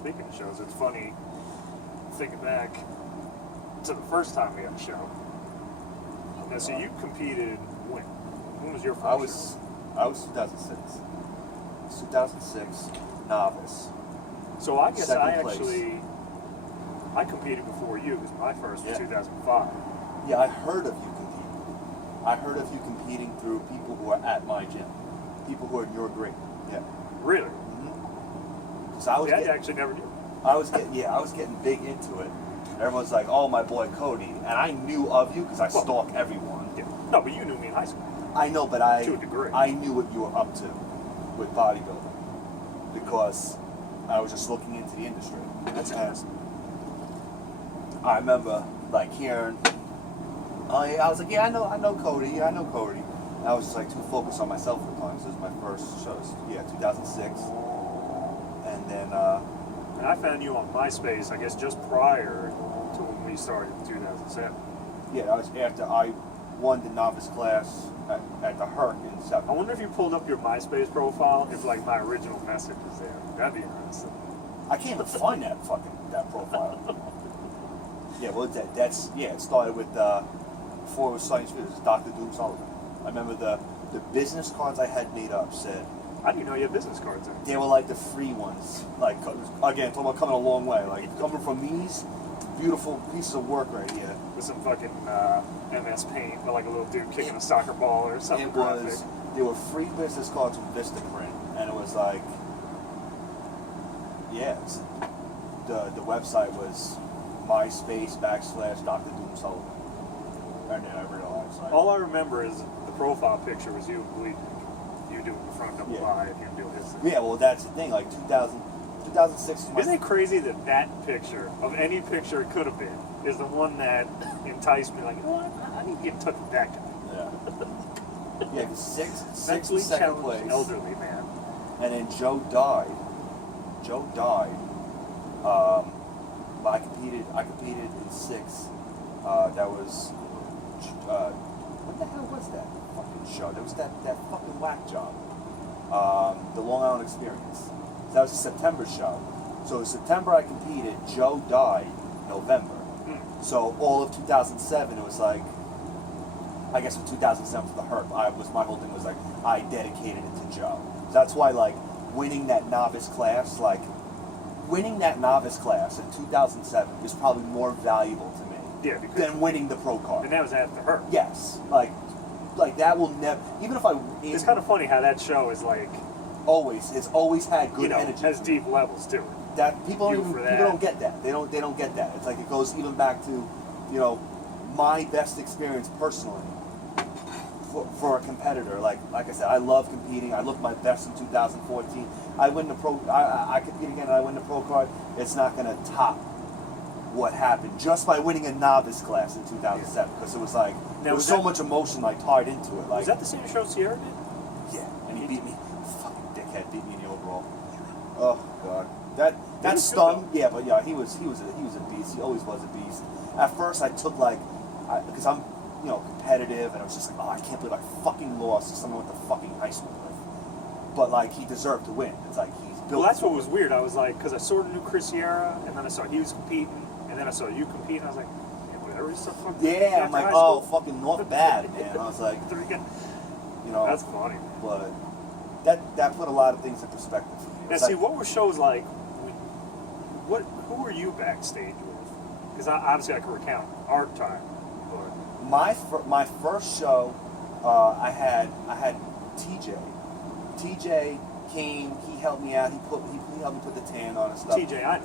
speaking of shows, it's funny thinking back to the first time we had a show. Now, so you competed when? When was your first show? I was 2006. 2006, novice. So I guess Second place. I competed before you, because my first was 2005. Yeah, I heard of you competing. I heard of you competing through people who are at my gym. People who are in your grade. Yeah. Really? Mm-hmm. So I actually never knew. I was getting big into it. Everyone's like, "Oh, my boy Cody," and I knew of you because I stalk everyone. Yeah. No, but you knew me in high school. I know, but to a degree. I knew what you were up to with bodybuilding because I was just looking into the industry. That's awesome. I remember like hearing, oh yeah, I was like, yeah, I know Cody. Yeah, I know Cody. And I was just like too focused on myself at the time. So this was my first show. 2006, and then. And I found you on MySpace, I guess, just prior to when we started in 2007. Yeah, that was after I won the novice class at the Herc in 7. I wonder if you pulled up your MySpace profile, if like my original message is there. That'd be interesting. I can't even find that profile. Yeah, well, it started with, before it was Science-Unison, it was Dr. Doom Sullivan. I remember the business cards I had made up said, I didn't know you had business cards in. they were like the free ones. Like, again, talking about coming a long way. Like, coming from these beautiful pieces of work right here. With some fucking MS Paint, or like a little dude kicking a soccer ball or something. There were free business cards with Vistaprint, and it was like, the website was MySpace /Dr. Doom Sullivan. And then I realized, like, all I remember is the profile picture was you bleeding. You doing the front double eye and him doing his thing. yeah, well, that's the thing. Like 2006. Isn't it crazy that that picture, of any picture it could have been, is the one that enticed me? Like, you know what? I need to get in touch with that guy. Yeah. Yeah, 'cause six Mentally was second challenged place. elderly man. And then Joe died. But I competed in 6. That was what the hell was that fucking show? There was that fucking whack job. The Long Island Experience. That was a September show. So in September I competed. Joe died November. So all of 2007 it was like, I guess from 2007 to the Herc, my whole thing was like, I dedicated it to Joe. That's why, like, winning that novice class in 2007 is probably more valuable to me than winning the pro card. And that was after her. Yes, like that will never. Even if it's kind of funny how that show is like it's always had good energy. Has deep levels to it. That people don't get that. They don't get that. It's like it goes even back to, my best experience personally for a competitor. Like I said, I love competing. I looked my best in 2014. I win the pro. I compete again and I win the pro card. It's not going to top what happened just by winning a novice class in 2007 because it was like there was so much emotion like tied into it. Like, was that the same show Sierra did? Yeah, and he beat me. Fucking dickhead beat me in the overall. Oh god, that stung. Yeah, but yeah, he was a beast. He always was a beast. At first, I took because I'm competitive, and I was just like, oh, I can't believe I fucking lost to someone with the fucking high school with. But like, he deserved to win. It's like he's built. Well, that's what was weird. I was like, because I sort of knew Chris Sierra, and then I saw he was competing, and then I saw you compete, and I was like, yeah, whatever, so fucking. Yeah, I'm like, oh, fucking not bad, man. I was like, that's funny. But that put a lot of things in perspective for me. Now, see, what were shows like? Who were you backstage with? Because obviously I could recount our time. But my first show, I had TJ. TJ came. He helped me out. He helped me put the tan on and stuff. TJ, I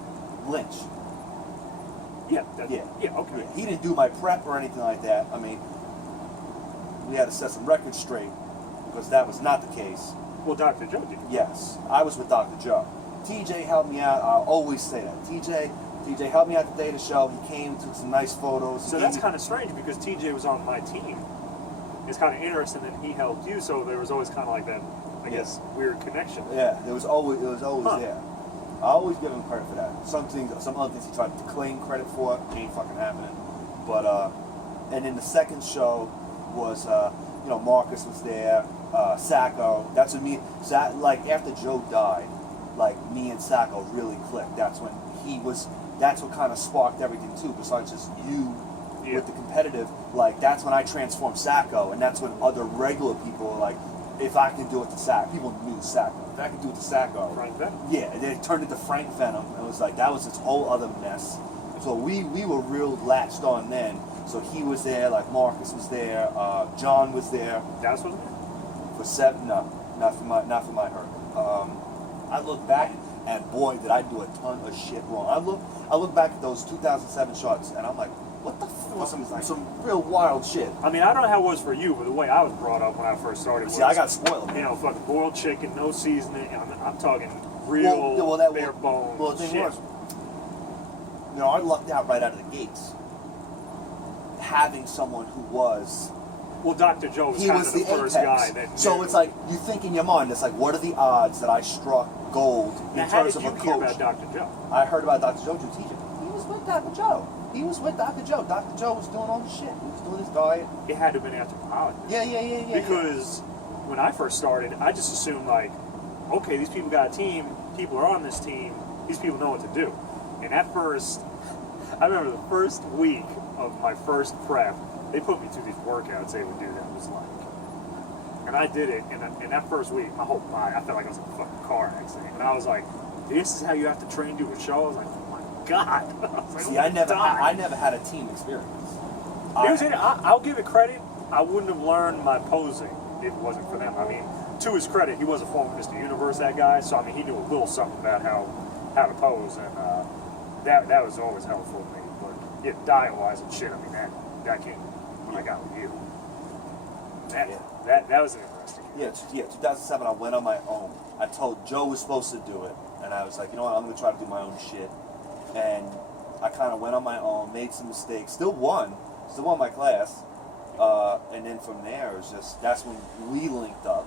Lynch. Yeah. Okay. Yeah, he didn't do my prep or anything like that. I mean, we had to set some records straight because that was not the case. Well, Dr. Joe did. Yes, I was with Dr. Joe. TJ helped me out. I'll always say that. TJ helped me out the day of the show. He came, took some nice photos. So that's kind of strange because TJ was on my team. It's kind of interesting that he helped you, so there was always kind of like that, I guess, weird connection. Yeah, it was always there. I always give him credit for that. Some other things he tried to claim credit for ain't fucking happening. But and then the second show was Marcus was there, Sacco. That's what me. Like after Joe died, like me and Sacco really clicked. That's when that's what kind of sparked everything too, besides just you with the competitive. Like, that's when I transformed Sacco, and that's when other regular people were like, if I can do it to Sacco, people knew Sacco. If I can do it to Sacco. Frank Venom. Yeah, and then it turned into Frank Venom. It was like, that was this whole other mess. So we were real latched on then. So he was there, like Marcus was there, John was there. That's what it For 7, no, not for my hurt. I look back, and boy, did I do a ton of shit wrong. I look back at those 2007 shots, and I'm like, what the fuck? Some real wild shit. I mean, I don't know how it was for you, but the way I was brought up when I first started was, see, I got spoiled, man. you know, fucking boiled chicken, no seasoning. I'm talking real bare bones well, the thing shit. was, you know, I lucked out right out of the gates. Having someone who was... Well, Dr. Joe was he kind was of the the first apex. guy that So knew. it's like, you think in your mind, it's like, what are the odds that I struck gold in Now, how terms did of you a hear coach? about Dr. Joe? I heard about Dr. Joe through teaching. He was with Dr. Joe. He was with Dr. Joe. Dr. Joe was doing all the shit. He was doing his diet. It had to have been after college. Yeah. Because when I first started, I just assumed, like, okay, these people got a team, people are on this team, these people know what to do. And at first, I remember the first week of my first prep, they put me through these workouts they would do that was like. And I did it, and in that first week, my whole body, I felt like I was in a fucking car accident. And I was like, this is how you have to train to do a show? I was like, oh my God. I was like, See, oh I never God. had a team experience. I'll give it credit. I wouldn't have learned my posing if it wasn't for them. I mean, to his credit, he was a former Mr. Universe, that guy. So, I mean, he knew a little something about how to pose. And that was always helpful to me. But, yeah, diet-wise and shit, I mean, that came when I got with you. That was interesting. Yeah, 2007, I went on my own. I told Joe was supposed to do it, and I was like, you know what, I'm going to try to do my own shit. And I kind of went on my own, made some mistakes, still won my class. And then from there, it was just, that's when we linked up.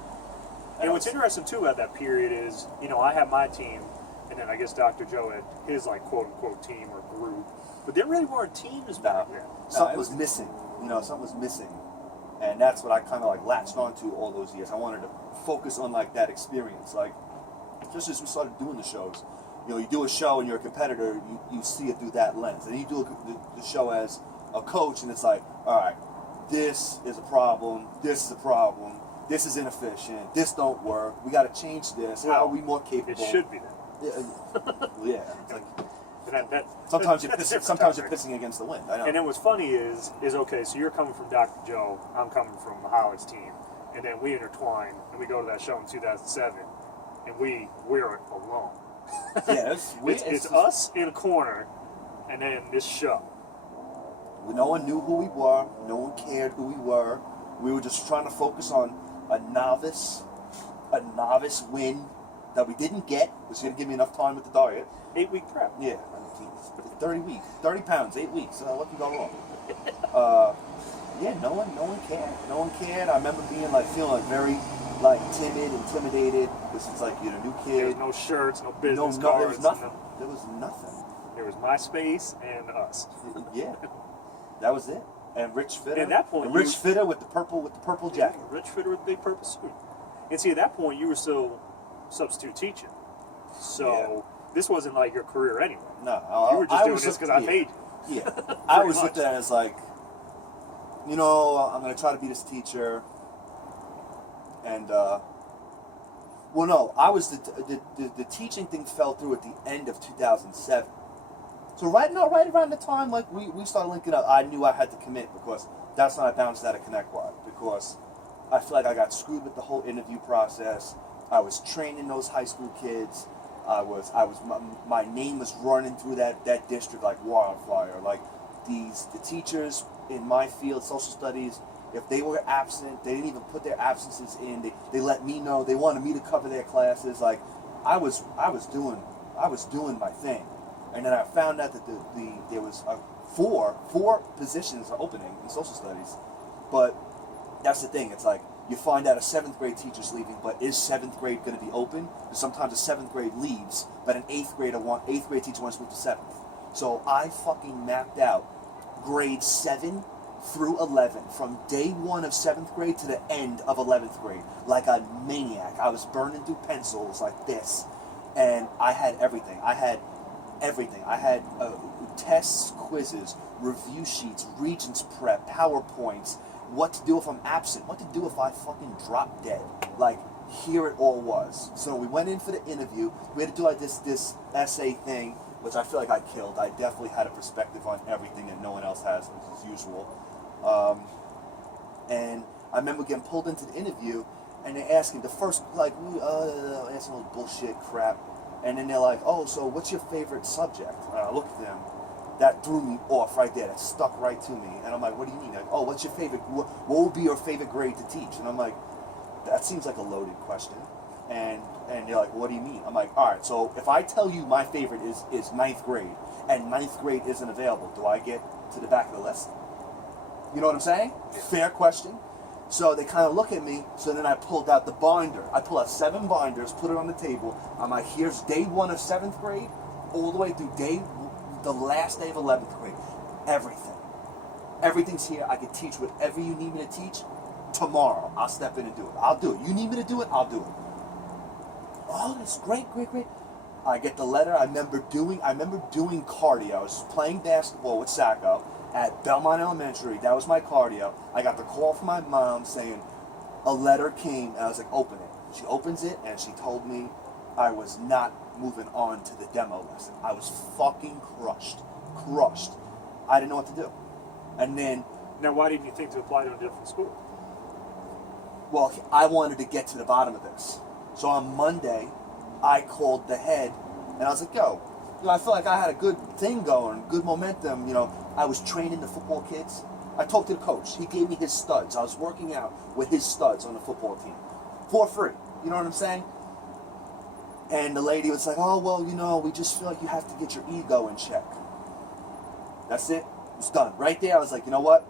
And what's interesting, too, about that period is, you know, I had my team, and then I guess Dr. Joe had his, like, quote-unquote team or group. But there really weren't teams back then. Something was missing. You know, something was missing. And that's what I kind of like latched onto all those years. I wanted to focus on like that experience. Like, just as we started doing the shows, you know, you do a show and you're a competitor, you see it through that lens. And you do the show as a coach, and it's like, all right, this is a problem, this is a problem, this is inefficient, this don't work, we got to change this, how are we more capable? It should be that. Yeah. It's like, Sometimes sometimes you're pissing against the wind. I know. And then what's funny is okay, so you're coming from Dr. Joe, I'm coming from the Hollis team, and then we intertwine, and we go to that show in 2007, and we're alone. Yeah, it's us in a corner, and then this show. No one knew who we were. No one cared who we were. We were just trying to focus on a novice win that we didn't get. Was going to give me enough time with the diet. 8-week prep. Yeah, 30 pounds, 8 weeks. What can go wrong? Yeah, no one cared. No one cared. I remember being like feeling like very like timid, intimidated. Because it's like you're a new kid. There was no shirts, no business cards. There was nothing. There was nothing. There was MySpace and us. Yeah, that was it. And Rich Fitter. At that point, Rich Fitter with the purple jacket. Rich Fitter with the big purple suit. And see, at that point, you were still substitute teaching. So this wasn't like your career anyway. No, you were just doing this because I paid you. Yeah, I was looked at it as like, you know, I'm gonna try to be this teacher. And well, no, I was the teaching thing fell through at the end of 2007. So right around the time like we started linking up, I knew I had to commit because that's when I bounced out of Connect Quad, because I feel like I got screwed with the whole interview process. I was training those high school kids. My name was running through that district like wildfire. Like the teachers in my field, social studies, if they were absent, they didn't even put their absences in. They let me know. They wanted me to cover their classes. Like I was doing my thing. And then I found out that there was four positions opening in social studies. But that's the thing. It's like you find out a 7th grade teacher's leaving, but is 7th grade going to be open? Sometimes a 7th grade leaves, but an 8th grade teacher wants to move to 7th. So I fucking mapped out grade 7 through 11, from day 1 of 7th grade to the end of 11th grade, like a maniac. I was burning through pencils like this. And I had everything. I had tests, quizzes, review sheets, Regents prep, PowerPoints, what to do if I'm absent, what to do if I fucking drop dead. Like, here it all was. So we went in for the interview. We had to do like this essay thing, which I feel like I killed. I definitely had a perspective on everything that no one else has, as usual. And I remember getting pulled into the interview, and they're asking the first, like, asking all bullshit crap. And then they're like, oh, so what's your favorite subject? And I looked at them. That threw me off right there. That stuck right to me. And I'm like, what do you mean? Like, oh, what's your favorite, what would be your favorite grade to teach? And I'm like, that seems like a loaded question. And they're like, what do you mean? I'm like, all right, so if I tell you my favorite is ninth grade, and ninth grade isn't available, do I get to the back of the list? You know what I'm saying? Yeah. Fair question. So they kind of look at me, so then I pulled out the binder. I pulled out 7 binders, put it on the table. I'm like, here's day 1 of 7th grade, all the way through the last day of 11th grade. Everything. Everything's here. I can teach whatever you need me to teach. Tomorrow, I'll step in and do it. I'll do it. You need me to do it? I'll do it. Oh, that's great. I get the letter. I remember doing cardio. I was playing basketball with Sacco at Belmont Elementary. That was my cardio. I got the call from my mom saying a letter came, and I was like, open it. She opens it, and she told me I was not moving on to the demo lesson. I was fucking crushed. I didn't know what to do. And then... Now, why didn't you think to apply to a different school? Well, I wanted to get to the bottom of this. So on Monday, I called the head, and I was like, yo, I feel like I had a good thing going, good momentum. I was training the football kids. I talked to the coach. He gave me his studs. I was working out with his studs on the football team for free. You know what I'm saying? And the lady was like, oh, well, we just feel like you have to get your ego in check. That's it. It's done. Right there, I was like, you know what?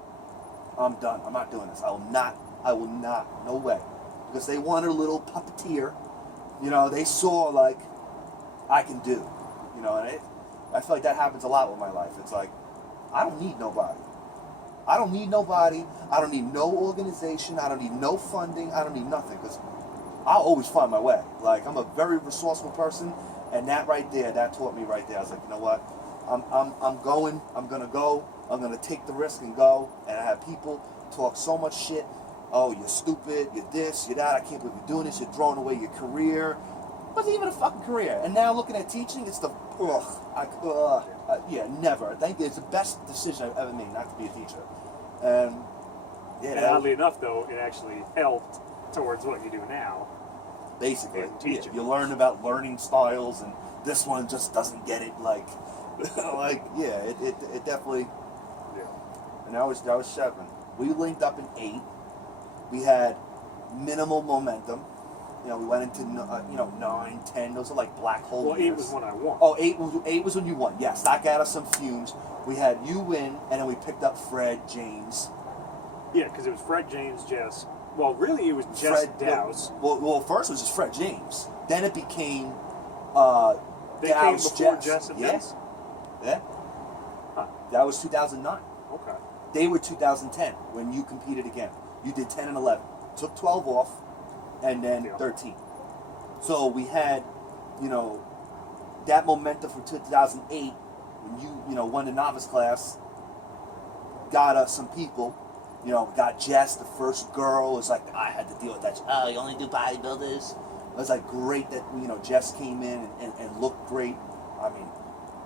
I'm done. I'm not doing this. I will not. No way. Because they wanted a little puppeteer. They saw, like, I can do. And I feel like that happens a lot with my life. It's like, I don't need nobody. I don't need no organization. I don't need no funding. I don't need nothing. Because I'll always find my way. Like, I'm a very resourceful person. And that right there, that taught me right there. I was like, you know what? I'm going. I'm going to go. I'm going to take the risk and go. And I have people talk so much shit. Oh, you're stupid, you're this, you're that, I can't believe you're doing this, you're throwing away your career. It wasn't even a fucking career. And now looking at teaching, it's the, never. I think it's the best decision I've ever made not to be a teacher. And oddly enough, though, it actually helped towards what you do now. Basically, teaching. You learn about learning styles, and this one just doesn't get it, it definitely, and that was 7. We linked up in 8. We had minimal momentum. We went into 9, 10. Those are like black hole Well, years. 8 was when I won. Oh, 8 was when you won. Yes, that got us some fumes. We had you win, and then we picked up Fred, James. Yeah, because it was Fred, James, Jess. Well, really, it was Jess Dowse. Well, first it was just Fred, James. Then it became They came Dowse, before Jess. Jess and Jess? Yeah. Huh. That was 2009. Okay. They were 2010 when you competed again. You did 10 and 11. Took 12 off, and then 13. So we had, that momentum from 2008 when you won the novice class. Got us some people. Got Jess, the first girl. It was like, I had to deal with that. Oh, you only do bodybuilders? It was like great that, Jess came in and looked great. I mean,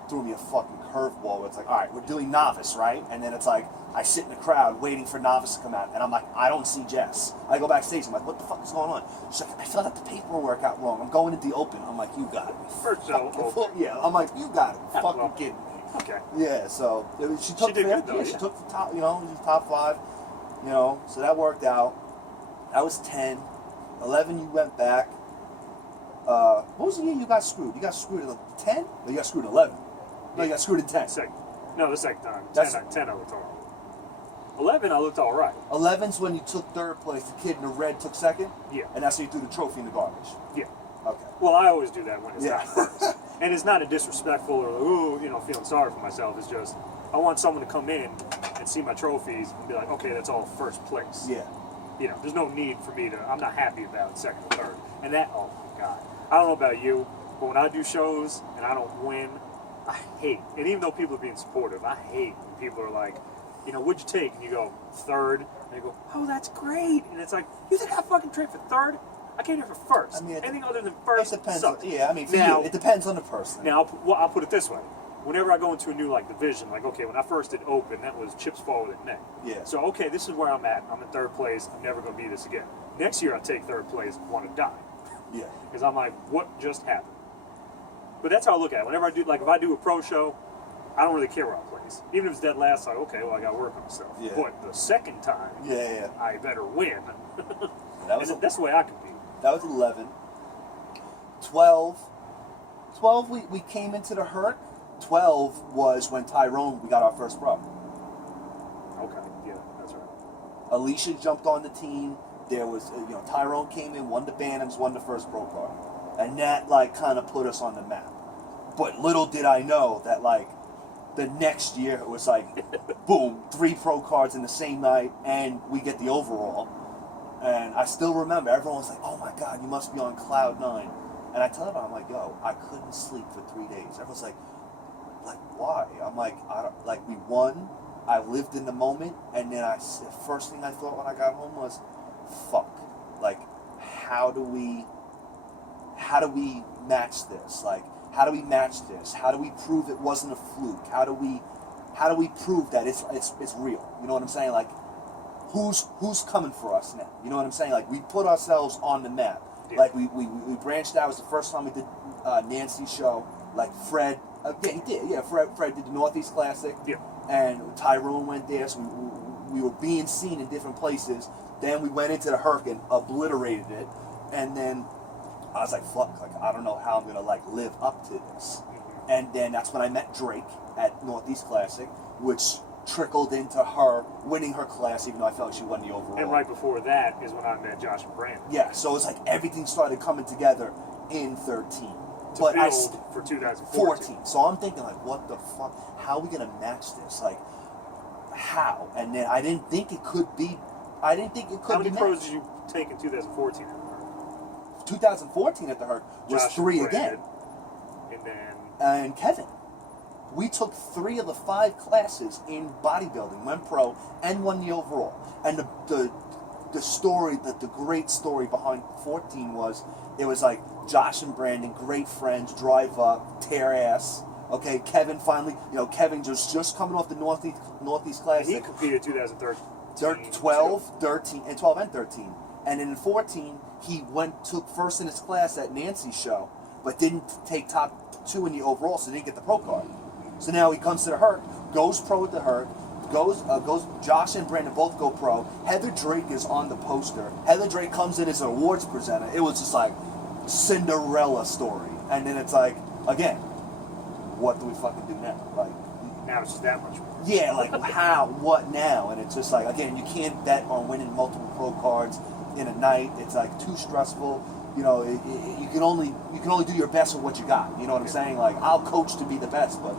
threw me a fucking curveball. It's like, all right, we're doing novice, right? And then it's like, I sit in the crowd waiting for novice to come out, and I'm like, I don't see Jess. I go backstage, I'm like, what the fuck is going on? She's like, I filled out the paperwork out wrong. I'm going into the open. I'm like, you got it. First open. Yeah, I'm like, you got it. Fucking well, kidding me. Okay. Yeah, so she took did good, though, she took the top, she's top 5, so that worked out. That was 10. 11, you went back. What was the year you got screwed? You got screwed at 10? No, you got screwed at 11. No, you got screwed at 10. The second time. 10 I looked all right. 11 I looked all right. 11's when you took 3rd place. The kid in the red took 2nd? Yeah. And that's when you threw the trophy in the garbage? Yeah. Okay. Well, I always do that when it's not first. And it's not a disrespectful or, feeling sorry for myself. It's just, I want someone to come in and see my trophies and be like, okay, that's all first place. Yeah. There's no need for me to, I'm not happy about 2nd or 3rd. And that, oh my God. I don't know about you, But when I do shows and I don't win, I hate. And even though people are being supportive, I hate when people are like, you know, what'd you take? And you go, third. And they go, oh, that's great. And it's like, you think I fucking trained for third? I came here for first. I mean, anything other than first it depends. sucks. Yeah, I mean, for now, you, it depends on the person. Now, I'll put it this way. Whenever I go into a new like division, like okay, when I first did open, that was chips forward and neck. Yeah. So okay, this is where I'm at. I'm in third place. I'm never going to be this again. Next year I take third place, want to die. Yeah. Because I'm like, what just happened? But that's how I look at it. Whenever I do, like if I do a pro show, I don't really care where I place. Even if it's dead last, like okay, well I got to work on stuff. Yeah. But the second time, I better win. That's the way I compete. That was 11. 12, we came into the hurt. 12 was when Tyrone, we got our first pro. Okay, yeah, that's right. Alicia jumped on the team. There was, Tyrone came in, won the Bantams, won the first pro card. And that, like, kind of put us on the map. But little did I know that, like, the next year it was like, boom, 3 pro cards in the same night, and we get the overall. And I still remember, everyone was like, oh my God, you must be on cloud 9. And I tell them, I'm like, yo, I couldn't sleep for 3 days. Everyone's like, why? I'm like, we won. I lived in the moment, and then the first thing I thought when I got home was, fuck. Like, how do we match this? Like, how do we match this? How do we prove it wasn't a fluke? How do we prove that it's real? You know what I'm saying? Like, who's coming for us now? You know what I'm saying? Like, we put ourselves on the map. Yeah. Like, we branched out. It was the first time we did Nancy's show. Like, Fred, he did. Yeah, Fred did the Northeast Classic. Yeah. And Tyrone went there, so we were being seen in different places. Then we went into the Herc and obliterated it. And then I was like, fuck, like, I don't know how I'm going to, like, live up to this. Mm-hmm. And then that's when I met Drake at Northeast Classic, which trickled into her winning her class, even though I felt like she won the overall. And right before that is when I met Josh and Brandon. Yeah, so it's like everything started coming together in 13. But build for 2014. So I'm thinking, like, what the fuck? How are we going to match this? Like, how? And then I didn't think it could be. How many pros did you take in 2014 at the Herc? 2014 at the Herc was Josh 3 and again. And then. And Kevin. We took 3 of the 5 classes in bodybuilding, went pro, and won the overall. And the story, the great story behind 14 was, it was like Josh and Brandon, great friends, drive up, tear ass. Okay, Kevin finally, Kevin just coming off the Northeast Classic. And he competed 2013. 12 and 13. And in 14, he took first in his class at Nancy's show, but didn't take top 2 in the overall, so didn't get the pro card. So now he comes to the Herc, goes pro at the Herc, goes Josh and Brandon both go pro. Heather Drake is on the poster. Heather Drake comes in as an awards presenter. It was just like Cinderella story. And then it's like, again, what do we fucking do now? Like, now it's just that much more. Yeah, like how, what now? And it's just like, again, you can't bet on winning multiple pro cards in a night. It's like too stressful. You can only do your best with what you got. You know what I'm saying? Like, I'll coach to be the best, but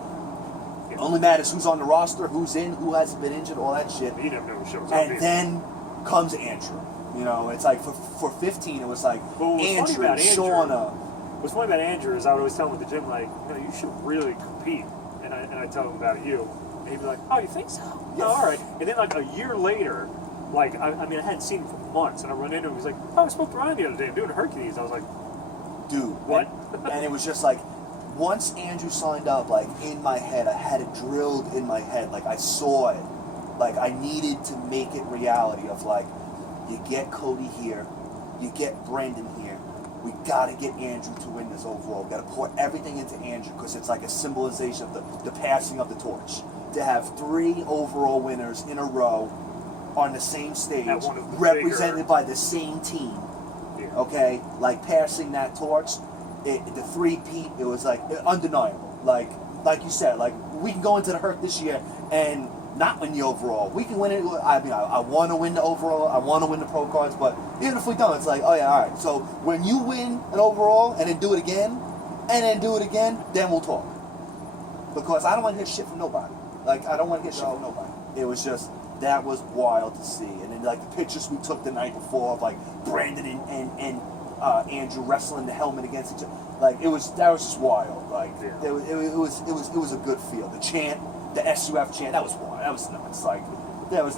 it only matters who's on the roster, who's in, who hasn't been injured, all that shit. You never know who shows up. And then comes Andrew. It's like for 15, it was like Andrew, Shauna. What's funny about Andrew is I would always tell him at the gym, like, you should really compete. And I tell him about you. And he'd be like, oh, you think so? Yeah. Oh, all right. And then like a year later, like, I hadn't seen him for months, and I run into him. He's like, oh, I spoke to Ryan the other day. I'm doing a Hercules. I was like, dude, what? And it was just like, once Andrew signed up, like, in my head, I had it drilled in my head. Like, I saw it. Like, I needed to make it reality of, like, you get Cody here, you get Brandon here. We got to get Andrew to win this overall. We got to pour everything into Andrew because it's like a symbolization of the passing of the torch. To have 3 overall winners in a row on the same stage, represented by the same team. Yeah. Okay, like passing that torch, the 3-peat, it was like undeniable. Like you said, like we can go into the Herc this year and not win the overall. We can win it. I mean, I want to win the overall. I want to win the pro cards, but even if we don't, it's like, oh yeah, all right. So when you win an overall and then do it again, then we'll talk. Because I don't want to hear shit from nobody. Like, I don't want to hear shit from nobody. It was just, that was wild to see. And then, like, the pictures we took the night before of, like, Brandon and Andrew wrestling the helmet against each other. Like that was just wild. Like Yeah. it was a good feel. The chant, the SUF chant, that was wild. That was nuts. Like that was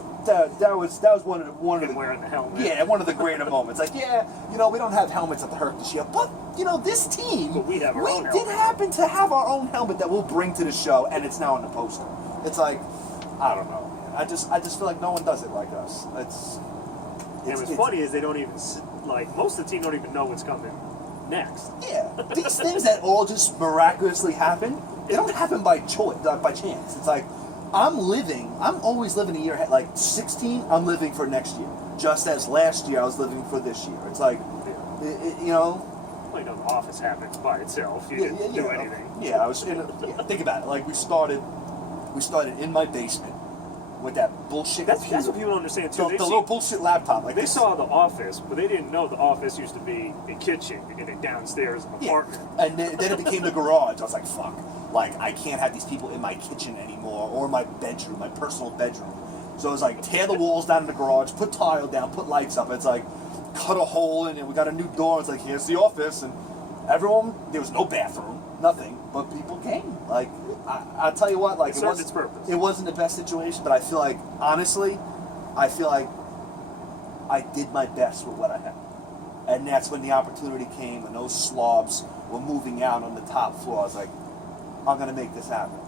one of And the wearing the helmet. yeah, one of the greater moments. Like, yeah, you know, we don't have helmets at the Herc this year, but you know, this team, But we have our own did helmet. happen to have our own helmet that we'll bring to the show, and it's now on the poster. It's like, I don't know. I just feel like no one does it like us. And what's funny is they don't even, like, most of the team don't even know what's coming next. Yeah, these things that all just miraculously happen, they don't happen by choice, by chance. It's like, I'm always living a year ahead. Like 16, I'm living for next year. Just as last year I was living for this year. It's like, you know. Well, you know, the office happens by itself. You didn't do anything. Yeah, I was think about it. Like we started in my basement with that bullshit. That's what people don't understand too. The little bullshit laptop. Like They this. saw the office, but they didn't know the office used to be a kitchen in a downstairs apartment. And then it became the garage. I was like, fuck. Like, I can't have these people in my kitchen anymore or my bedroom, my personal bedroom. So it was like, tear the walls down in the garage, put tile down, put lights up. It's like, cut a hole in it. We got a new door. It's like, here's the office. And everyone, there was no bathroom, nothing, but people came. Like, I'll tell you what, like, It served its purpose. It wasn't the best situation, but I feel like, honestly, I did my best with what I had. And that's when the opportunity came and those slobs were moving out on the top floor. I was like, I'm going to make this happen.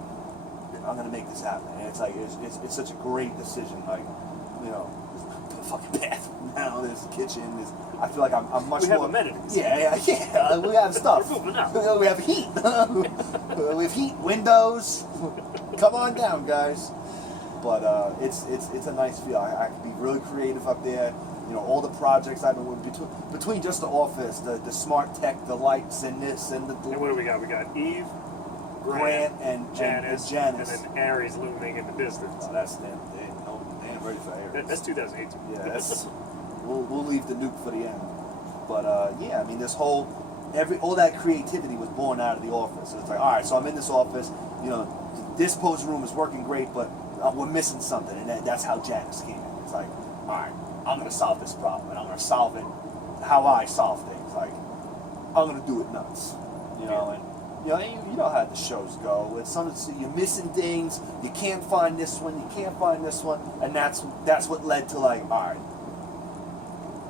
I'm going to make this happen. And it's like, it's such a great decision. Like, you know, there's a fucking bathroom now, there's a kitchen, I feel like I'm much We more... have amenities. Yeah, we have stuff. We're moving out. We have heat. We have heat, windows. Come on down, guys. But it's a nice feel. I can be really creative up there. You know, all the projects I've been with between just the office, the smart tech, the lights, and this and the. And what do we got? We got Eve, Grant and Janice, Janice. and then Aries looming in the distance. Oh, that's them. They ain't ready for Aries. That's 2018. Yeah, that's. We'll leave the nuke for the end. But yeah, I mean, all that creativity was born out of the office. So it's like, all right, so I'm in this office. You know, this posing room is working great, but we're missing something, and that's how Janice came in. It's like, all right, I'm gonna solve this problem, and I'm gonna solve it how I solve things. Like, I'm gonna do it nuts. You know, and you know how the shows go. It's you're missing things. You can't find this one. You can't find this one, and that's what led to like, all right,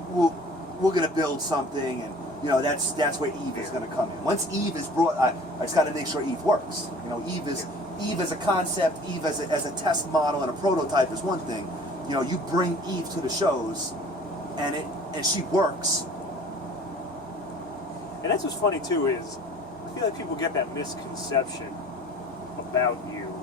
we're gonna build something, and you know that's where Eve is gonna come in. Once Eve is brought, I just got to make sure Eve works. You know, Eve as a concept, Eve as a test model and a prototype is one thing. You know, you bring Eve to the shows, and she works. And that's what's funny too is I feel like people get that misconception about you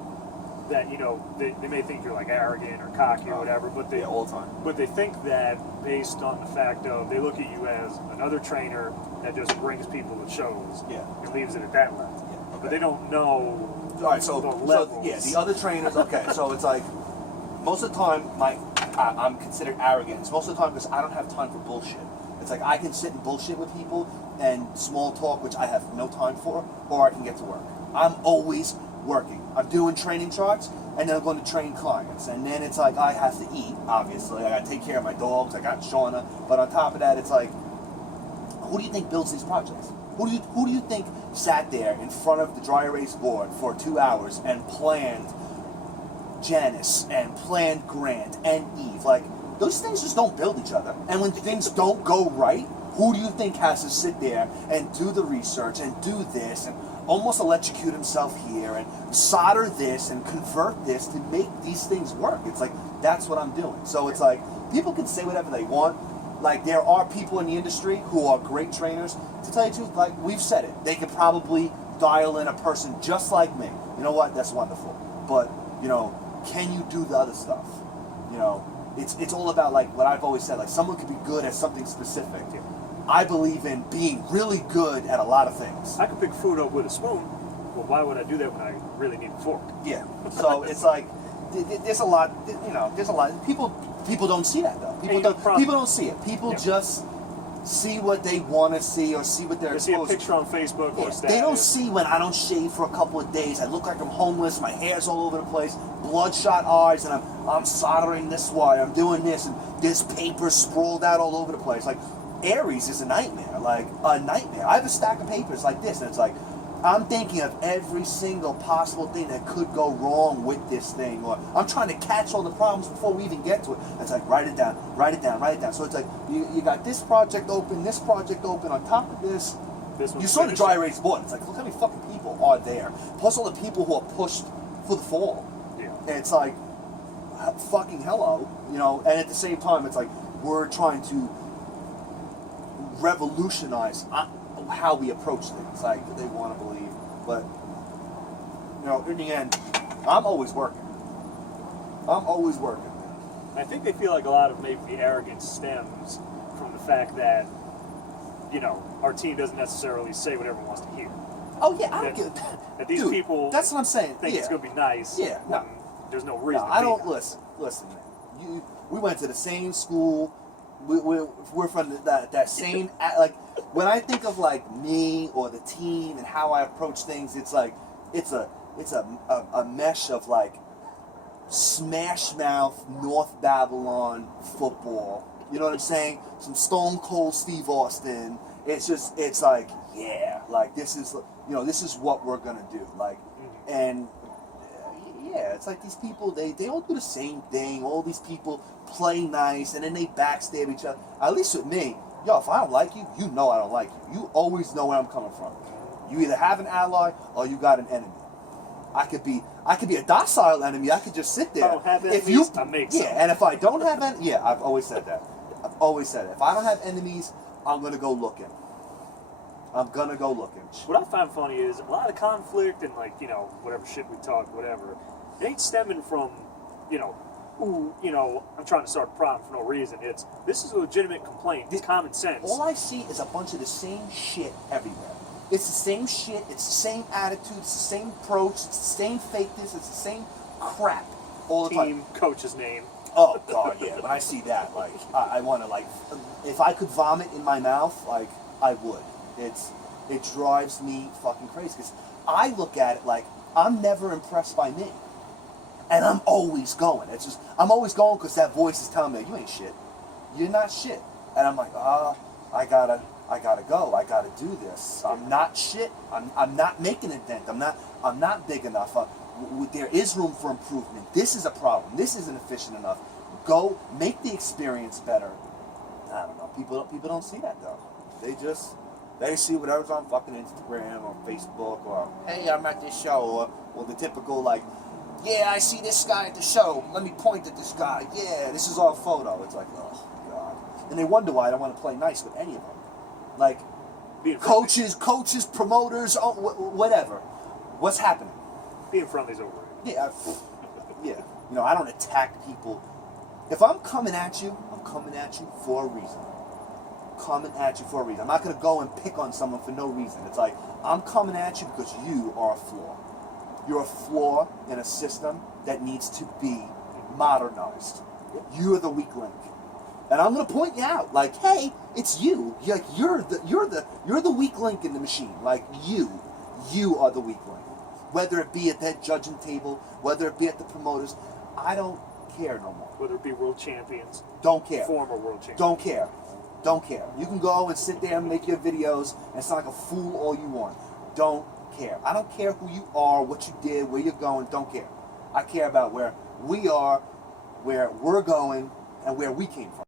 that, you know, they may think you're like arrogant or cocky or whatever, but they all the time. But they think that based on the fact of they look at you as another trainer that just brings people to shows and leaves it at that level. Yeah, okay. But they don't know All right, so the levels. yeah, the other trainers. Okay, so it's like most of the time, I'm considered arrogant. It's most of the time because I don't have time for bullshit. It's like I can sit and bullshit with people and small talk, which I have no time for, or I can get to work. I'm always working. I'm doing training charts, and then I'm going to train clients. And then it's like I have to eat, obviously. I got to take care of my dogs. I got Shauna. But on top of that, it's like, who do you think builds these projects? Who do you think sat there in front of the dry erase board for 2 hours and planned Janice and planned Grant and Eve? Like, those things just don't build each other. And when things don't go right, who do you think has to sit there and do the research and do this and almost electrocute himself here and solder this and convert this to make these things work? It's like, that's what I'm doing. So it's like, people can say whatever they want. Like, there are people in the industry who are great trainers. To tell you the truth, like, we've said it. They could probably dial in a person just like me. You know what? That's wonderful. But, you know, can you do the other stuff? You know, it's all about, like, what I've always said. Like, someone could be good at something specific. I believe in being really good at a lot of things. I can pick food up with a spoon. Well, why would I do that when I really need a fork? Yeah. So it's like, there's a lot, you know, there's a lot. People don't see that, though. People don't see it. People just see what they want to see or see what they're They see a exposed to. picture on Facebook or status. They don't see when I don't shave for a couple of days. I look like I'm homeless. My hair's all over the place. Bloodshot eyes, and I'm soldering this wire. I'm doing this, and there's paper sprawled out all over the place. Like, Aries is a nightmare, like a nightmare. I have a stack of papers like this, and it's like, I'm thinking of every single possible thing that could go wrong with this thing, or I'm trying to catch all the problems before we even get to it. It's like, write it down, write it down, write it down. So it's like, you got this project open, on top of this, you sort of dry erase board. It's like, look how many fucking people are there. Plus all the people who are pushed for the fall. Yeah. And it's like, fucking hello, you know, and at the same time, it's like, we're trying to revolutionize how we approach things, like they want to believe. But, you know, in the end, I'm always working. I think they feel like a lot of maybe the arrogance stems from the fact that, you know, our team doesn't necessarily say what everyone wants to hear. Oh yeah, I don't get that these Dude, people that's what I'm saying. think it's going to be nice. Yeah, no. There's no reason. No, I don't listen, man. We went to the same school. We're from that same like. When I think of like me or the team and how I approach things, it's like it's a mesh of like Smash Mouth North Babylon football. You know what I'm saying? Some Stone Cold Steve Austin. It's like, yeah, like this is what we're gonna do. Like, and yeah, it's like these people, they all do the same thing. All these people play nice, and then they backstab each other. At least with me, yo, if I don't like you, you know I don't like you. You always know where I'm coming from. You either have an ally or you got an enemy. I could be a docile enemy. I could just sit there. I don't have enemies, if you, I make yeah, some. and if I don't have enemies, yeah, I've always said that. If I don't have enemies, I'm gonna go looking. What I find funny is a lot of conflict and, like, you know, whatever shit we talk, whatever, it ain't stemming from, you know, ooh, you know, I'm trying to start a problem for no reason. This is a legitimate complaint. It's common sense. All I see is a bunch of the same shit everywhere. It's the same shit, it's the same attitude, it's the same approach, it's the same fakeness, it's the same crap all the time. Team coach's name. Oh, God, yeah. When I see that, like, I want to, like, if I could vomit in my mouth, like, I would. It drives me fucking crazy, because I look at it like, I'm never impressed by me. And I'm always going. I'm always going because that voice is telling me, you ain't shit. You're not shit. And I'm like, I gotta go. I gotta do this. I'm not shit. I'm not making a dent. I'm not big enough. There is room for improvement. This is a problem. This isn't efficient enough. Go make the experience better. I don't know. People don't see that though. They see whatever's on fucking Instagram or Facebook, or hey, I'm at this show, or the typical like, yeah, I see this guy at the show. Let me point at this guy. Yeah, this is our photo. It's like, oh God. And they wonder why I don't want to play nice with any of them. Like, coaches, promoters, whatever. What's happening? Being friendly's over. Yeah, yeah. You know, I don't attack people. If I'm coming at you, I'm coming at you for a reason. I'm not going to go and pick on someone for no reason. It's like, I'm coming at you because you are a flaw. You're a flaw in a system that needs to be modernized. You're the weak link. And I'm going to point you out, like, hey, it's you. Like, you're the weak link in the machine. Like, you are the weak link. Whether it be at that judging table, whether it be at the promoters, I don't care no more. Whether it be world champions. Don't care. Former world champions. Don't care. You can go and sit there and make your videos and sound like a fool all you want. Don't care. I don't care who you are, what you did, where you're going. Don't care. I care about where we are, where we're going, and where we came from.